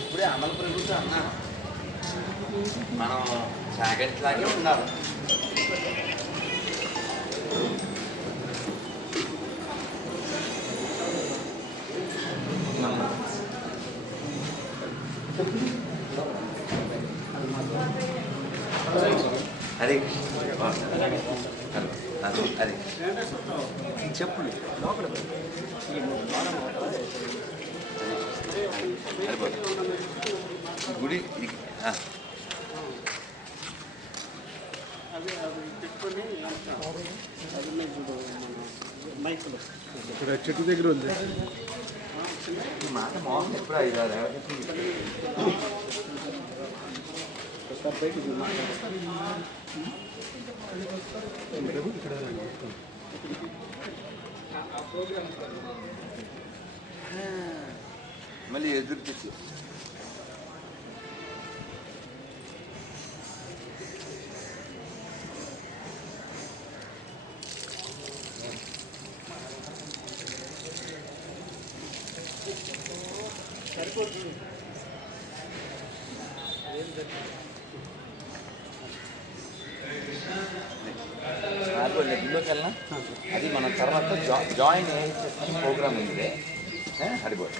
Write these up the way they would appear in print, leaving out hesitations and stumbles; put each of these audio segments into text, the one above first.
ఇప్పుడే అమలు ప్రభుత్వం అన్నా మనం జాకెట్ లాగే ఉండాలి. హరే హరే చెప్పులు లోపల గుడి ఇక్కడ చెట్టు దగ్గర ఉంది మాట మోహన్ ఎప్పుడు అయ్యారు మళ్ళీ ఎదురు తెచ్చు సరిపోతుంది. ఇంట్లోకి వెళ్ళినా అది మన తర్వాత జాయిన్ ప్రోగ్రామ్ ఉంది హరిబోల్.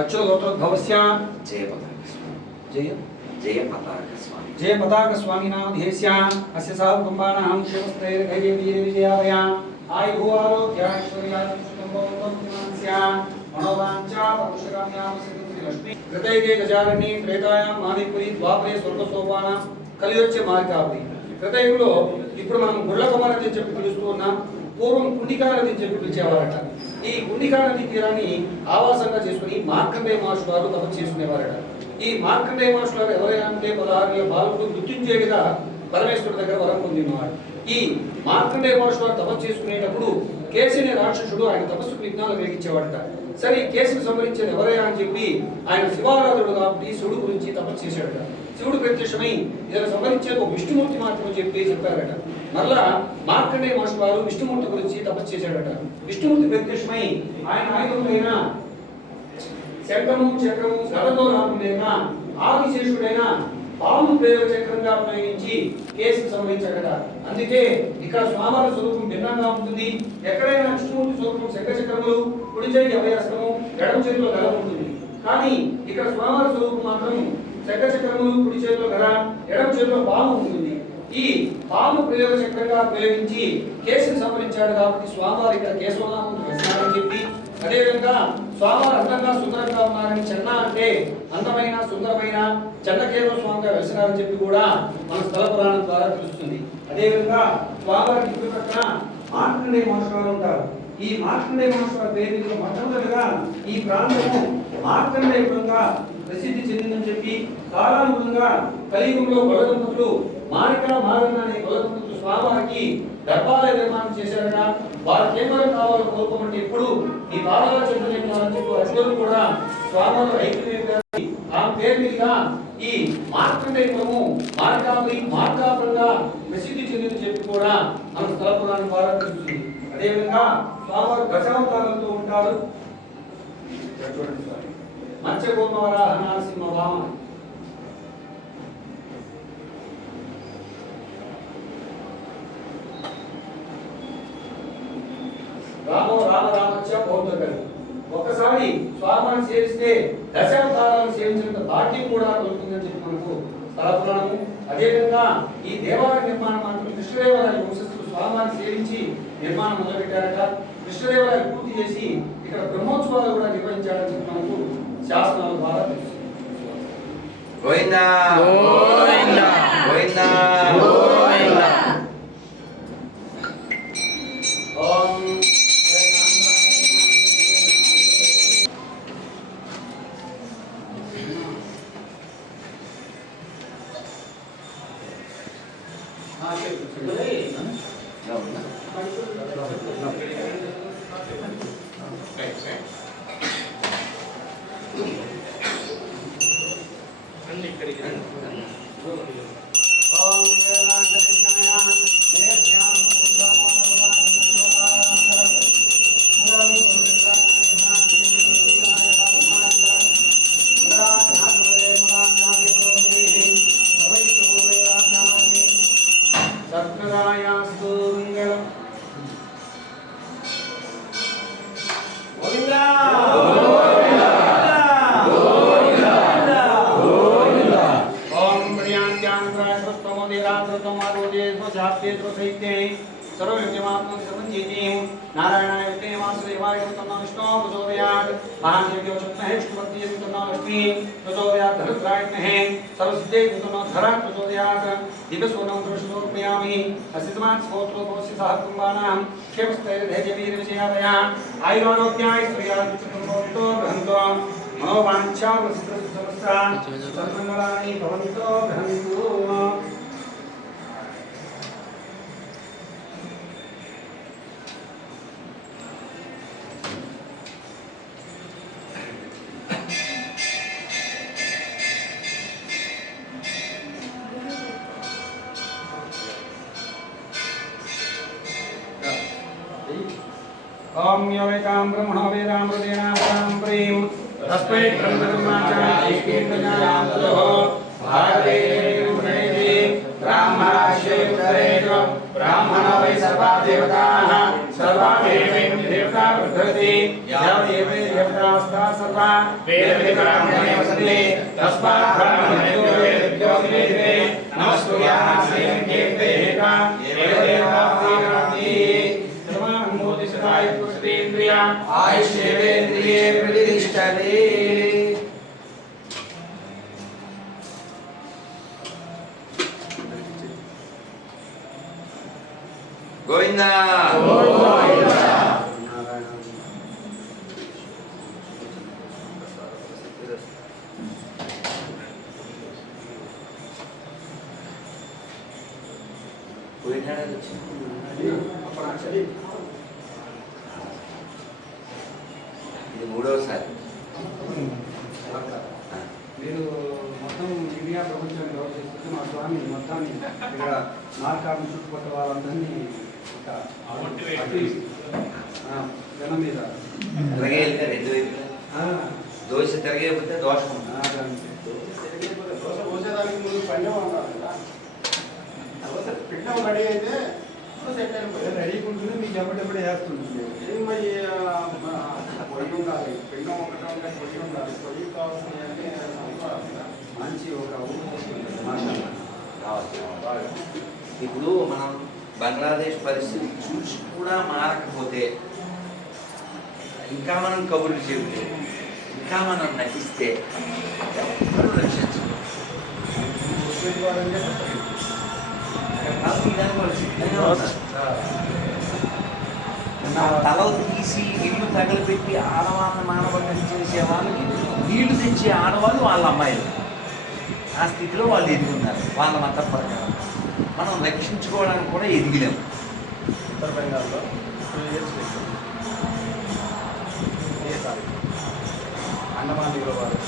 अच्युतगोत्रोद्भवस्य जय पताक स्वामी नामधेयस्य अस्य सहकुटुम्बानां क्षेमस्थैर्धैर्यवीर्यविजयावया आयुः आरोग्याश्वर्यादिष्टम्भवन्तस्य मनोवाञ्छा परुषकाम्यामसिद्धिलक्ष्मी कृतैके गजाननी त्रेतायां मादिपुरी द्वापरे स्वर्गसोपान కలియొచ్చే మార్గావళి. కృతయుగంలో ఇప్పుడు మనం గుళ్ళకమ్మ నది అని చెప్పి పిలుస్తూ ఉన్నాం. పూర్వం కుండికా నది అని చెప్పి పిలిచేవారట. ఈ కుండికా నది తీరాన్ని ఆవాసంగా చేసుకుని మార్కండేయ మహర్షి వారు తపస్సు చేసుకునేవారట. ఈ మార్కండేయ మహర్షి వారు ఎవరైనా అంటే 16 ఏళ్ల బాలుడు మృత్యుంజయుడిగా పరమేశ్వరుడి దగ్గర వరం పొందినవాడు. ఈ మార్కండేయ మహర్షి వారు తపస్సు చేసుకునేటప్పుడు కేశి అనే రాక్షసుడు ఆయన తపస్సుకు విఘ్నాలు కలిగించేవాడట. సరే కేశిని సంహరించేది ఎవరైనా అని చెప్పి ఆయన శివారాధుడు కాబట్టి శివుడు గురించి తపస్సు చేశాడట. శివుడు ప్రత్యక్షమై ఇతను సంహరించేది ఒక విష్ణుమూర్తి మాత్రమే చెప్పారట. మరలా మార్కండేయ మహర్షి వారు విష్ణుమూర్తి గురించి తపస్సు చేశాడట. విష్ణుమూర్తి ప్రత్యక్షమై ఆయన ఆయుధములైన శంఖము చక్రము గదతో రాముడైన ఆదిశేషుడైన పాము ప్రయోగ చక్రంగా ప్రయోగించి కేసును సంహరించాడట. అందుకే ఇక్కడ స్వామివారి స్వరూపం భిన్నంగా ఉంటుంది. ఎక్కడైనా విష్ణుమూర్తి స్వరూపం శంఖ చక్రములు, కుడి చేయి అభయాస్త్రము, ఎడమ చేతిలో గద ఉంటుంది. కానీ ఇక్కడ స్వామివారి స్వరూపం మాత్రం శంఖ చక్రములు, కుడి చేతిలో గద, ఎడమ చేతిలో పాము ఉంటుంది. ఈ పాము ప్రయోగ చక్రంగా ప్రయోగించి కేసును సంహరించాడు కాబట్టి స్వామివారి ఇక్కడ కేశవనామం వేసినారని చెప్పి, అదేవిధంగా స్వామివారు అందంగా సుందరంగా ఉన్నారని చెన్న అంటే అందమైన సుందరమైన చెన్నకేశవ స్వామిగా వెలిసినారని చెప్పి కూడా మన స్థల పురాణం ద్వారా తెలుస్తుంది. అదేవిధంగా స్వామివారికి ఇంటి పక్కన మార్కండేయ మహర్షి వారు ఉంటారు. ఈ మార్కండేయ మహర్షి వారి పేరు మొట్టమొదటిగా ఈ ప్రాంతము మార్కండేయపురంగా ప్రసిద్ధి చెందిందని చెప్పి కాలానుగుణంగా కలియుగంలో గొల్లదంపతులు మారిక మారన్న అనే గొల్లదంపతులు స్వామివారికి దర్బాలయ నిర్మాణం చేశారట. వారికి ఏమైనా కావాలో కోరుకోమంటే ఇప్పుడు ఈ బాలల చెందుతారని చెప్పి అర్జునుడు కూడా స్వామివారు ఐక్యమేవి ఆ పేరు మీదుగా ఈ మార్కండేయపురము మార్గాపురంగా ప్రసిద్ధి చెందిందని చెప్పి కూడా మన స్థల పురాణం ద్వారా తెలుస్తుంది. అదేవిధంగా స్వామివారు దశావతారాలతో ఉంటారు. చూడండి సార్, మత్స్యకూర్మవరాహ నరసింహ వామ, రామో రామ రామచ్చ బౌద్ధకరి, ఒకసారి స్వామిని సేవిస్తే దశావతారాలను సేవించినంత భాగ్యం కూడా కలుగుతుందని చెప్పి మనకు స్థల పురాణము. అదేవిధంగా ఈ దేవాలయ నిర్మాణం మాత్రం కృష్ణదేవరాయ వంశస్థులు స్వామిని సేవించి నిర్మాణం మొదలుపెట్టారట. కృష్ణదేవరాయ పూర్తి చేసి ఇక్కడ బ్రహ్మోత్సవాలు కూడా నిర్వహించాడని చెప్పి మనకు శాసనాల ద్వారా తెలుసు. గోవిందా గోవిందా గోవిందా గోవిందా. ఓం नारायणाय विद्महे वासुदेवाय तन्नो विष्णुः प्रचोदयात् महादेव्यो विद्महे विष्णुपत्न्यै तन्नो लक्ष्मीः प्रचोदयात् धनुर्धराय विद्महे सर्वसिद्धये तन्नो धरात् प्रचोदयात् दिव्यसोनं दर्शनोपयामि अस्मात् स्तोत्रोपवस्य सहकुम्भानां क्षेमस्थैर्धैर्यवीर्यविजयादया आयुरारोग्याय श्रियादिचित्तो मनोवाञ्छा वसिद्धसहस्रा सर्वमङ्गलानि भवन्तु भवन्तु. ओम यवेतां ब्रह्मणो वेदां हृदयेनां परां प्रीं तस्मै ब्रह्मकर्माचार्येष्केन्द्रजानां ततो भारते प्रणेति ब्राह्मणाश्चैव ब्राह्मणो वै सर्वा देवताः सर्वा देवता वर्धते या देवतास्ता सर्वा वेदविद्राह्मणे वसन्ति तस्मात् ब्राह्मणेभ्यो वेदेभ्यो विवेदे नमस्कुर्याः श्रीं कीर्तेता आयुष्येवेन्द्रिये प्रतिष्ठते. గోవిందా ఇది మూడవసారి. నేను మొత్తం ఇండియా ప్రపంచాన్ని గౌరవ చేస్తుంటే మా స్వామి మొత్తాన్ని ఇక్కడ మార్కాన్ని చుట్టుపక్కల వాళ్ళందరినీ జనం మీద తిరగే వెళ్తే రెండు వైపులా దోశ తిరగకపోతే దోషం. దోశ పోసేదానికి ముందు పండవ ఉండాలి కదా. దోశ పిండం రెడీ అయితే రెడీ ఉంటుంటే మీకు ఎప్పటికప్పుడు వేస్తుంది. పొయ్యి ఉండాలి, పిండం ఒకటి ఉండాలి, పొయ్యి ఉండాలి. పొయ్యి కావాల్సిన మంచి ఒక ఇప్పుడు మనం బంగ్లాదేశ్ పరిస్థితి చూసి కూడా మారకపోతే ఇంకా మనం కబుర్లు చెబితే ఇంకా మనం నటిస్తే ఎవరు రక్షించరు. తలలు తీసి ఇల్లు తగలబెట్టి ఆడవాళ్ళని మానవంతం చేసే వాళ్ళకి నీళ్లు తెచ్చే ఆడవాళ్ళు వాళ్ళ అమ్మాయిలు ఆ స్థితిలో వాళ్ళు ఎదుగున్నారు వాళ్ళ మత ప్రకారం. మనం రక్షించుకోవడానికి కూడా ఎదిగిలేము. ఉత్తర బెంగాల్లో 2 years అండమాన్ నిలబడారు.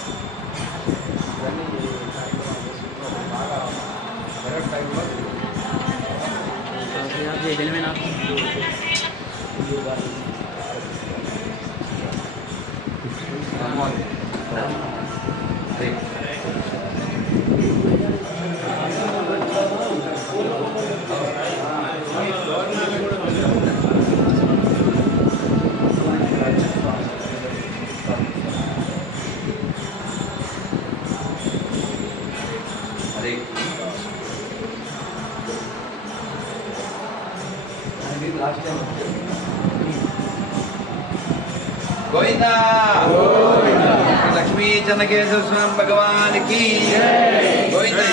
ఇవన్నీ కార్యక్రమాలు చేసుకుంటూ బాగా కరెక్ట్ టైంలో గోవిందా లక్ష్మీ చెన్నకేశ్వర స్వామి భగవానికి గోవిందా.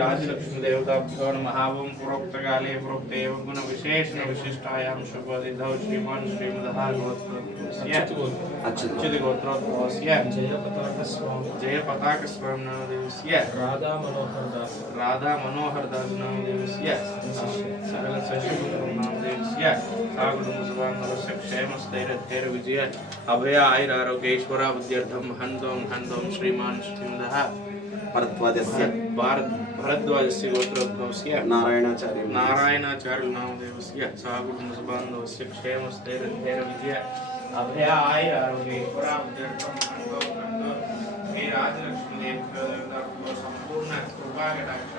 राजलक्ष्मीदेवताभ्यो नमः। ओं प्रोक्तकाले प्रोक्त एव गुण विशेषण विशिष्टायां शुभदिधौ श्रीमान् श्रीमद्भागवतस्य अच्युत गोत्रोद्भवस्य जय पताक स्वामी नामदेवस्य राधा मनोहर दास नामदेवस्य सकल शशिपुत्र नामदेवस्य साकुटुम्बसुभान्वरस्य क्षेमस्थैर्यधैर्य विजय अभय आयुर आरोग्येश्वर बुद्ध्यर्थं हन्तों श्रीमान् श्रीमदः भरद्वाजस्य गोत्रोद्भवस्य नारायणाचार्य नामदेवस्य साकुटुम्बसुबान्धवस्य क्षेमस्थैर्यधैर्य विजय अभय आयुर आरोग्येश्वर बुद्ध्यर्थं हन्तों श्री राजलक्ष्मीदेवताभ्यो संपूर्ण कृपाकटाक्ष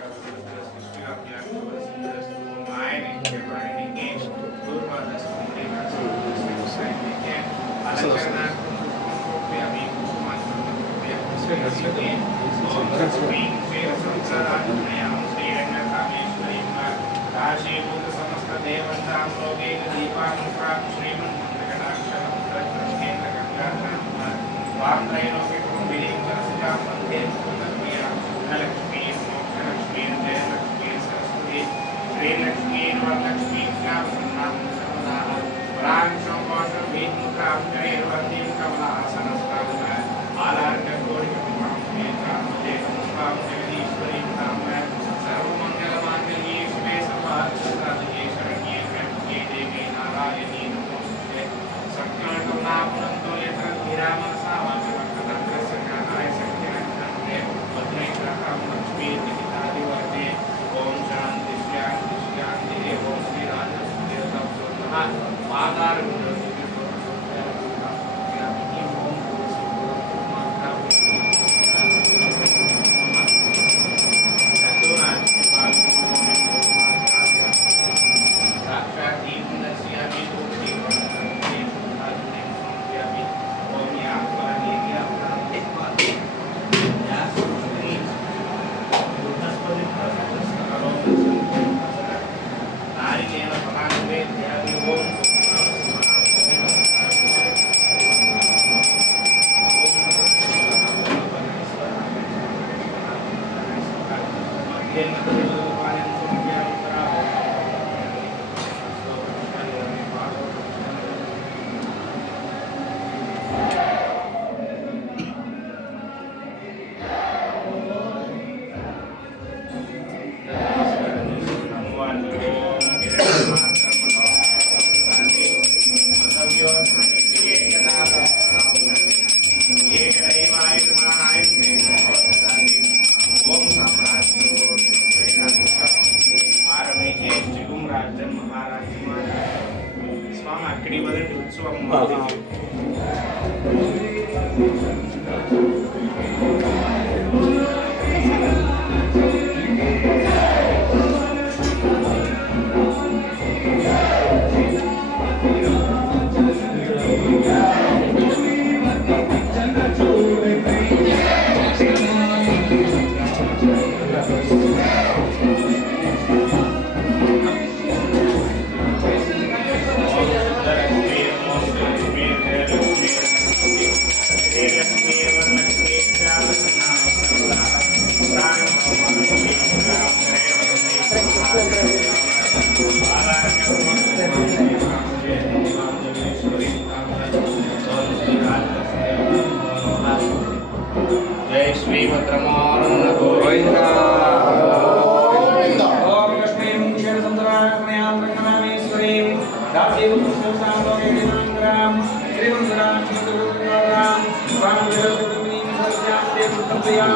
प्रक्रियां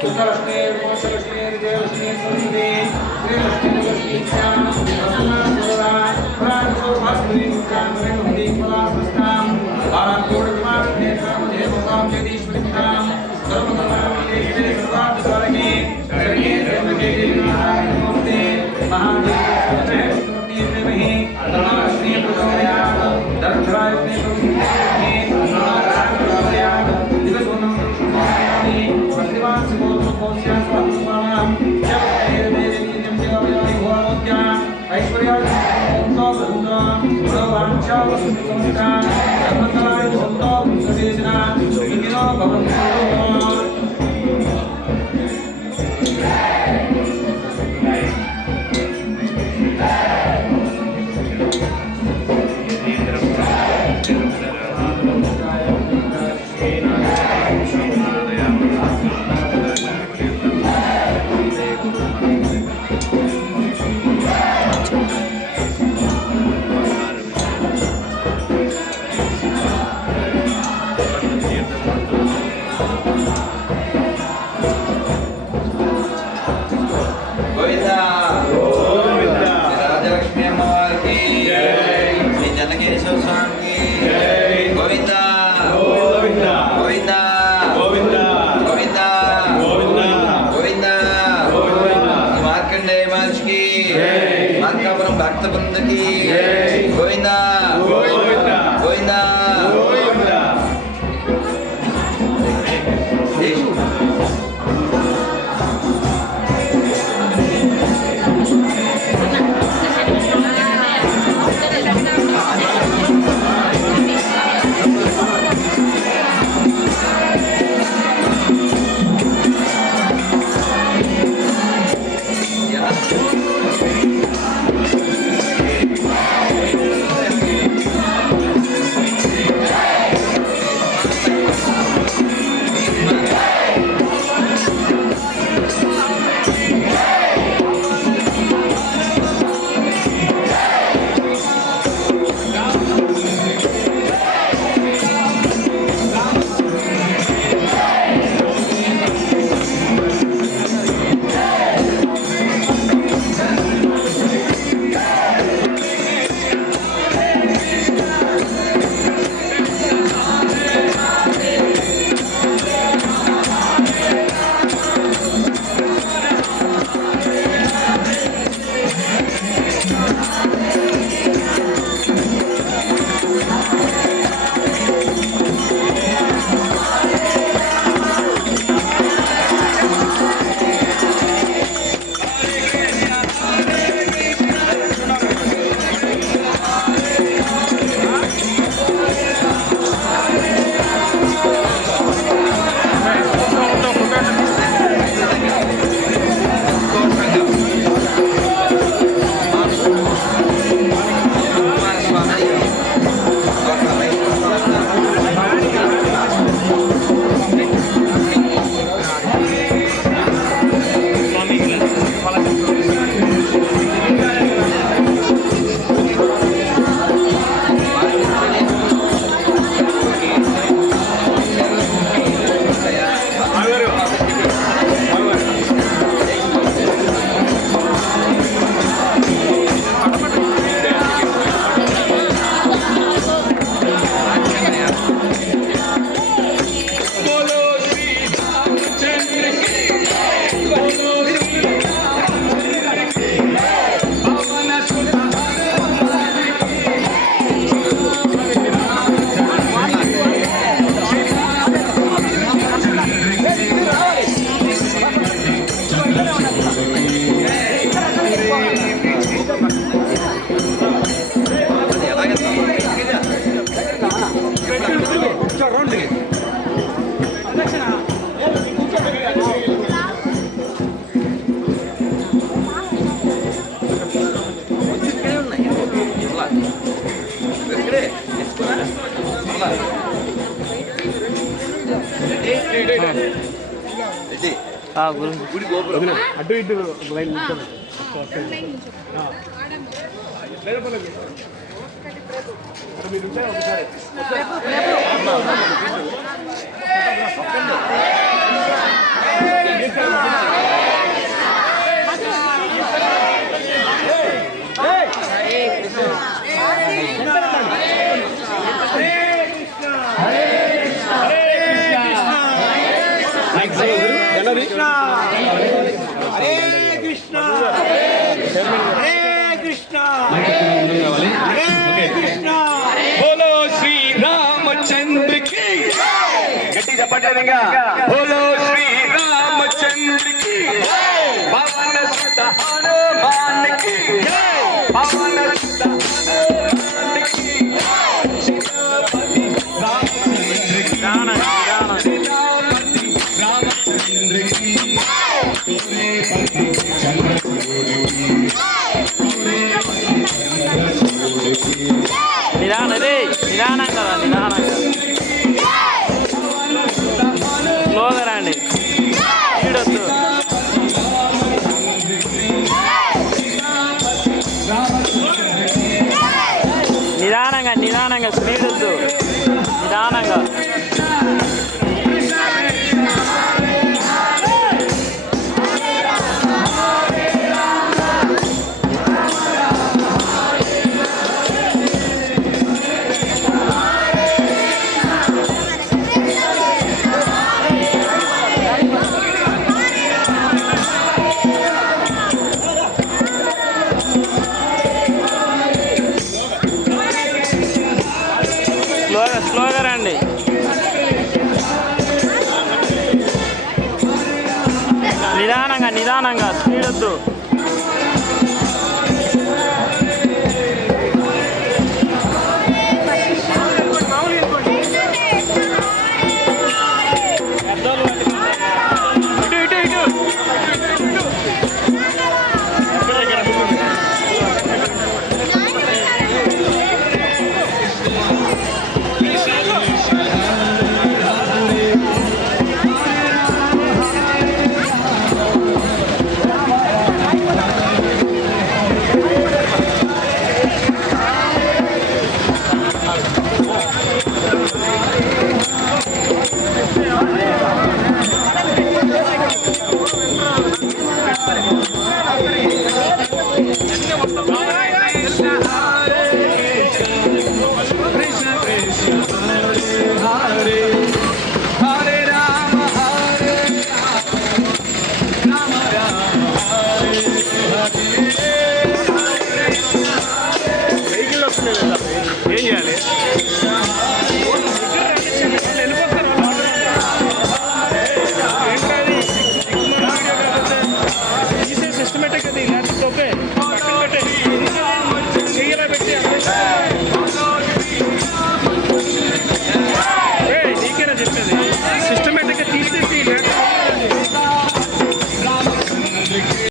शुद्धलक्ष्मी मोक्षलक्ष्मी विजयलक्ष्मी सरस्वती श्रीलक्ष्मी लक्ष्मीश्यां वसुना प्राणसो भास्करी चांद्रेण हरि पलास्तां बालाकोटमास नेत्रं देवतां जगदीश्वरीं सर्वधर्मां देशे सर्वार्थसारणे शरण्ये त्र्यंबके नमस्ते महादेवी नमः धर्मलक्ष्मी प्रचोदयात् धर्मराय भक्त की गोविंदा गोविंदा गोविंदा గుడి గోపురం అటు ఇటు లైన్ నిల్చోండి. మీరు ఉంటే ఒకసారి కృష్ణ హరే కృష్ణ హరే కృష్ణ హరే కృష్ణ బోలో శ్రీ రామచంద్ర కి గట్టి చెప్పట్లేదుగా బోలో శ్రీ రామచంద్ర కి పవన సుత హనుమాన్ కి పవన సుత హనుమాన్ కి సీతాపతి రామచంద్ర కి సీతాపతి రామచంద్ర కి తోరే పతి చంద్రచూడు కి తోరే పతి చంద్రచూడు కి నిదానం కదా నిదానంగా స్లోగా రండి ఈడొద్దు నిదానంగా స్పీడ్ వద్దు నిదానంగా స్లోగా రండి నిదానంగా స్పీడ్ వద్దు